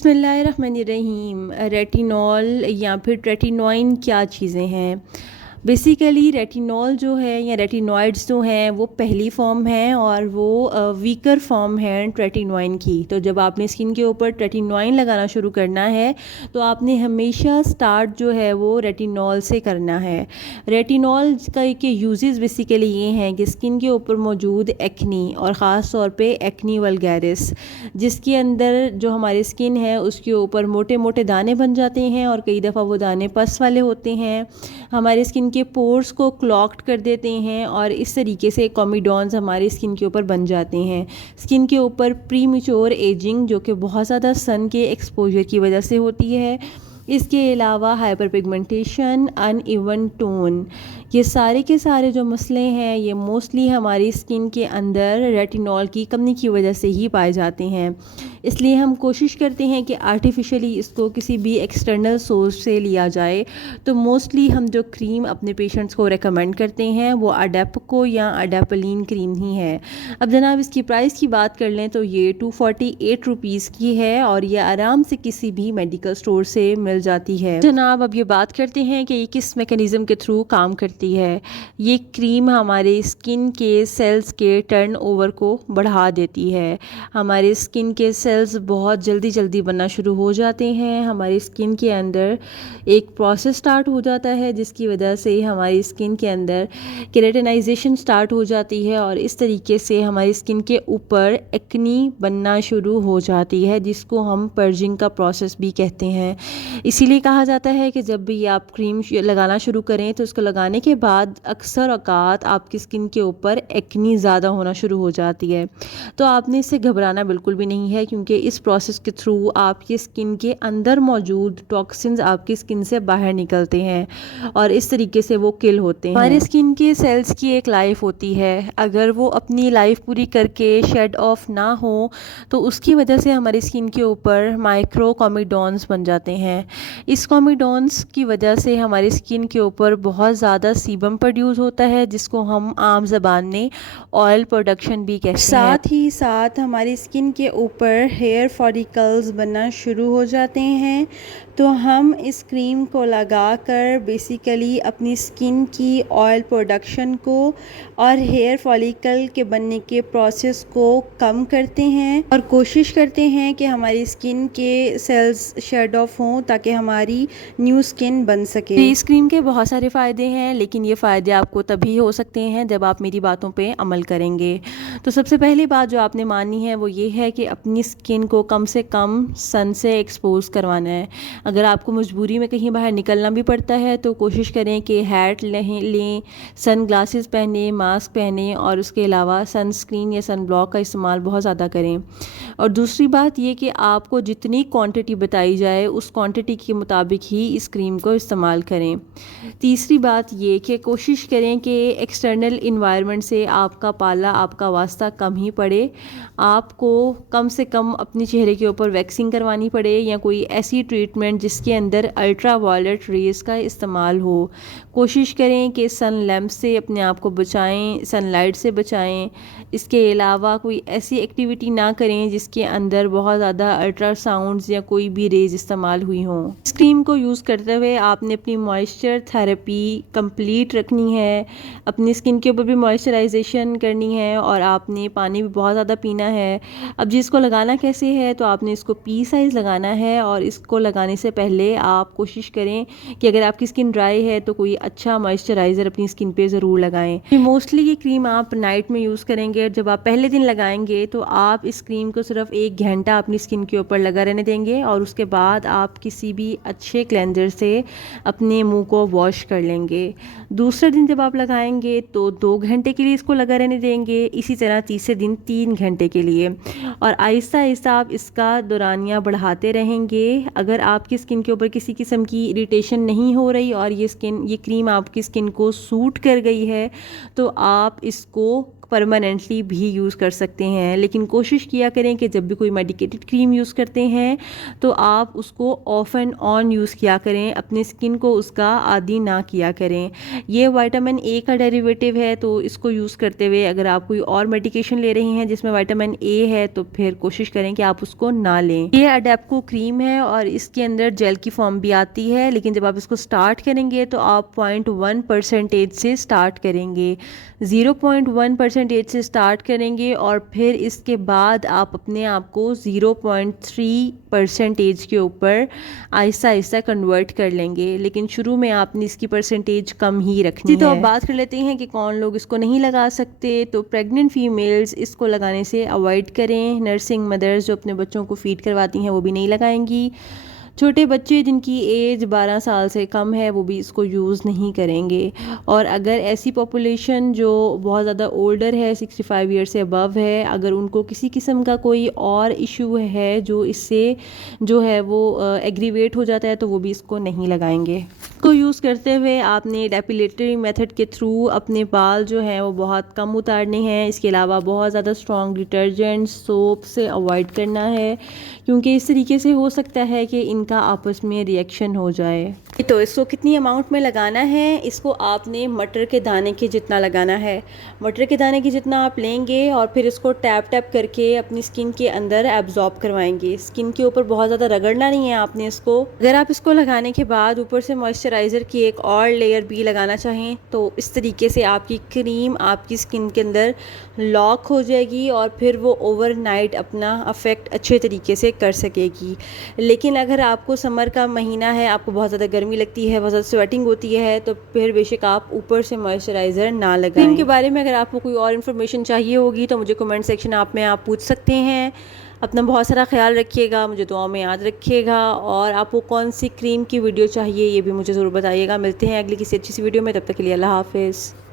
बिस्मिल्लाहिर्रहमानिर्रहीम। रेटिनॉल या फिर रेटिनॉइन क्या चीज़ें हैं? बेसिकली रेटिनॉल जो है या रेटिनॉइड्स जो हैं वो पहली फॉर्म है और वो वीकर फॉर्म है रेटिनॉइन की। तो जब आपने स्किन के ऊपर रेटिनॉइन लगाना शुरू करना है तो आपने हमेशा स्टार्ट जो है वो रेटिनॉल से करना है। रेटिनॉल के यूजेस बेसिकली ये हैं कि स्किन के ऊपर मौजूद एक्नी और ख़ास तौर पे एक्नी वल्गैरिस, जिसके अंदर जो हमारी स्किन है उसके ऊपर मोटे मोटे दाने बन जाते हैं और कई दफ़ा वो दाने पस वाले होते हैं, हमारे स्किन के पोर्स को क्लॉग्ड कर देते हैं और इस तरीके से कॉमीडॉन्स हमारी स्किन के ऊपर बन जाते हैं। स्किन के ऊपर प्रीमेच्योर एजिंग जो कि बहुत ज़्यादा सन के एक्सपोजर की वजह से होती है। इसके अलावा हाइपर पिगमेंटेशन, अनइवन टोन, ये सारे के सारे जो मसले हैं ये मोस्टली हमारी स्किन के अंदर रेटिनॉल की कमी की वजह से ही पाए जाते हैं। इसलिए हम कोशिश करते हैं कि आर्टिफिशियली इसको किसी भी एक्सटर्नल सोर्स से लिया जाए। तो मोस्टली हम जो क्रीम अपने पेशेंट्स को रेकमेंड करते हैं वो अडेप्को या अडेपलिन क्रीम ही है। अब जनाब इसकी प्राइस की बात कर लें तो ये 248 रुपीज़ की है और ये आराम से किसी भी मेडिकल स्टोर से मिल जाती है। जनाब अब ये बात करते हैं कि ये किस मैकेनिज़्म के थ्रू काम करती है। ये क्रीम हमारे स्किन के सेल्स के टर्नओवर को बढ़ा देती है। हमारे स्किन के सेल्स बहुत जल्दी जल्दी बनना शुरू हो जाते हैं। हमारी स्किन के अंदर एक प्रोसेस स्टार्ट हो जाता है जिसकी वजह से हमारी स्किन के अंदर केराटिनाइजेशन स्टार्ट हो जाती है और इस तरीके से हमारी स्किन के ऊपर एक्नी बनना शुरू हो जाती है, जिसको हम पर्जिंग का प्रोसेस भी कहते हैं। इसीलिए कहा जाता है कि जब भी आप क्रीम लगाना शुरू करें तो उसको लगाने के बाद अक्सर औकात आपकी स्किन के ऊपर एक्नी ज़्यादा होना शुरू हो जाती है। तो आपने इससे घबराना बिल्कुल भी नहीं है, क्योंकि इस प्रोसेस के थ्रू आपकी स्किन के अंदर मौजूद टॉक्सिन्स आपकी स्किन से बाहर निकलते हैं और इस तरीके से वो किल होते हैं। हमारे स्किन के सेल्स की एक लाइफ होती है, अगर वो अपनी लाइफ पूरी करके शेड ऑफ ना हो तो उसकी वजह से हमारी स्किन के ऊपर माइक्रो कॉमीडॉन्स बन जाते हैं। इस कॉमीडॉन्स की वजह से हमारी स्किन के ऊपर बहुत ज़्यादा सीबम प्रोड्यूस होता है, जिसको हम आम ज़बान में ऑयल प्रोडक्शन भी कहते हैं। साथ ही साथ हमारी स्किन के ऊपर हेयर फॉलिकल्स बनना शुरू हो जाते हैं। तो हम इस क्रीम को लगाकर बेसिकली अपनी स्किन की ऑयल प्रोडक्शन को और हेयर फॉलिकल के बनने के प्रोसेस को कम करते हैं और कोशिश करते हैं कि हमारी स्किन के सेल्स शेड ऑफ हों ताकि हमारी न्यू स्किन बन सके। इस क्रीम के बहुत सारे फ़ायदे हैं, लेकिन ये फ़ायदे आपको तभी हो सकते हैं जब आप मेरी बातों पे अमल करेंगे। तो सबसे पहली बात जो आपने माननी है वो ये है कि अपनी स्किन को कम से कम सन से एक्सपोज करवाना है। अगर आपको मजबूरी में कहीं बाहर निकलना भी पड़ता है तो कोशिश करें कि हैट लें, सन ग्लासेस पहने, मास्क पहने और उसके अलावा सनस्क्रीन या सन ब्लॉक का इस्तेमाल बहुत ज़्यादा करें। और दूसरी बात ये कि आपको जितनी क्वांटिटी बताई जाए उस क्वांटिटी के मुताबिक ही इस क्रीम को इस्तेमाल करें। तीसरी बात ये कि कोशिश करें कि एक्सटर्नल इन्वायरमेंट से आपका पाला, आपका वास्ता कम ही पड़े। आपको कम से कम अपने चेहरे के ऊपर वैक्सिंग करवानी पड़े या कोई ऐसी ट्रीटमेंट जिसके अंदर अल्ट्रा वायलेट रेज़ का इस्तेमाल हो। कोशिश करें कि सन लैम्प से अपने आप को बचाएं, सनलाइट से बचाएं। इसके अलावा कोई ऐसी एक्टिविटी ना करें जिसके अंदर बहुत ज़्यादा अल्ट्रासाउंड्स या कोई भी रेज इस्तेमाल हुई हों। इस क्रीम को यूज़ करते हुए आपने अपनी मॉइस्चर थेरेपी कंप्लीट रखनी है, अपनी स्किन के ऊपर भी मॉइस्चराइजेशन करनी है और आपने पानी भी बहुत ज़्यादा पीना है। अब जिसको लगाना कैसे है, तो आपने इसको पी साइज़ लगाना है और इसको लगाने से पहले आप कोशिश करें कि अगर आपकी स्किन ड्राई है तो कोई अच्छा मॉइस्चराइज़र अपनी स्किन पे ज़रूर लगाएं। मोस्टली ये क्रीम आप नाइट में यूज़ करेंगे। जब आप पहले दिन लगाएंगे तो आप इस क्रीम को सिर्फ 1 घंटा अपनी स्किन के ऊपर लगा रहने देंगे और उसके बाद आप किसी भी अच्छे क्लेंजर से अपने मुंह को वॉश कर लेंगे। दूसरे दिन जब आप लगाएंगे तो 2 घंटे के लिए इसको लगा रहने देंगे, इसी तरह तीसरे दिन 3 घंटे के लिए और आहिस्ता आहिस्ता आप इसका दौरानिया बढ़ाते रहेंगे। अगर आपकी स्किन के ऊपर किसी किस्म की इरिटेशन नहीं हो रही और ये क्रीम आपकी स्किन को सूट कर गई है तो आप इसको परमानेंटली भी यूज़ कर सकते हैं। लेकिन कोशिश किया करें कि जब भी कोई मेडिकेटेड क्रीम यूज़ करते हैं तो आप उसको ऑफ एंड ऑन यूज़ किया करें, अपनी स्किन को उसका आदी ना किया करें। ये विटामिन ए का डेरिवेटिव है, तो इसको यूज़ करते हुए अगर आप कोई और मेडिकेशन ले रही हैं जिसमें विटामिन ए है तो फिर कोशिश करें कि आप उसको ना लें। ये अडेप्को क्रीम है और इसके अंदर जेल की फॉर्म भी आती है, लेकिन जब आप इसको स्टार्ट करेंगे तो आप 0.1% से स्टार्ट करेंगे, 0.1% से स्टार्ट करेंगे और फिर इसके बाद आप अपने आप को 0.3% के ऊपर आहिस्ता आहिस्ता कन्वर्ट कर लेंगे। लेकिन शुरू में आपने इसकी परसेंटेज कम ही रखनी है। तो अब बात कर लेते हैं कि कौन लोग इसको नहीं लगा सकते। तो प्रेग्नेंट फीमेल्स इसको लगाने से अवॉइड करें। नर्सिंग मदर्स जो अपने बच्चों को फीड करवाती हैं वो भी नहीं लगाएंगी। छोटे बच्चे जिनकी एज 12 साल से कम है वो भी इसको यूज़ नहीं करेंगे। और अगर ऐसी पॉपुलेशन जो बहुत ज़्यादा ओल्डर है, 65 ईयर से अबव है, अगर उनको किसी किस्म का कोई और इशू है जो इससे जो है वो एग्रीवेट हो जाता है तो वो भी इसको नहीं लगाएंगे। इसको यूज़ करते हुए आपने डेपिलेटरी मेथड के थ्रू अपने बाल जो हैं वो बहुत कम उतारने हैं। इसके अलावा बहुत ज़्यादा स्ट्रॉन्ग डिटर्जेंट, सोप से अवॉइड करना है, क्योंकि इस तरीके से हो सकता है कि इनका आपस में रिएक्शन हो जाए। तो इसको कितनी अमाउंट में लगाना है, इसको आपने मटर के दाने के जितना लगाना है। मटर के दाने के जितना आप लेंगे और फिर इसको टैप टैप करके अपनी स्किन के अंदर एब्जॉर्ब करवाएंगे। स्किन के ऊपर बहुत ज़्यादा रगड़ना नहीं है आपने इसको। अगर आप इसको लगाने के बाद ऊपर से मॉइस्चराइज़र की एक और लेयर भी लगाना चाहें तो इस तरीके से आपकी क्रीम आपकी स्किन के अंदर लॉक हो जाएगी और फिर वो ओवरनाइट अपना अफेक्ट अच्छे तरीके से कर सकेगी। लेकिन अगर आपको समर का महीना है, आपको बहुत ज़्यादा गर्मी लगती है, बहुत ज़्यादा स्वेटिंग होती है, तो फिर बेशक आप ऊपर से मॉइस्चराइज़र ना लगाएं। क्रीम के बारे में अगर आपको कोई और इन्फॉर्मेशन चाहिए होगी तो मुझे कमेंट सेक्शन में आप पूछ सकते हैं। अपना बहुत सारा ख्याल रखिएगा, मुझे दुआ में याद रखिएगा, और आपको कौन सी क्रीम की वीडियो चाहिए ये भी मुझे ज़रूर बताइएगा। मिलते हैं अगली किसी अच्छी सी वीडियो में, तब तक के लिए अल्लाह हाफ़िज़।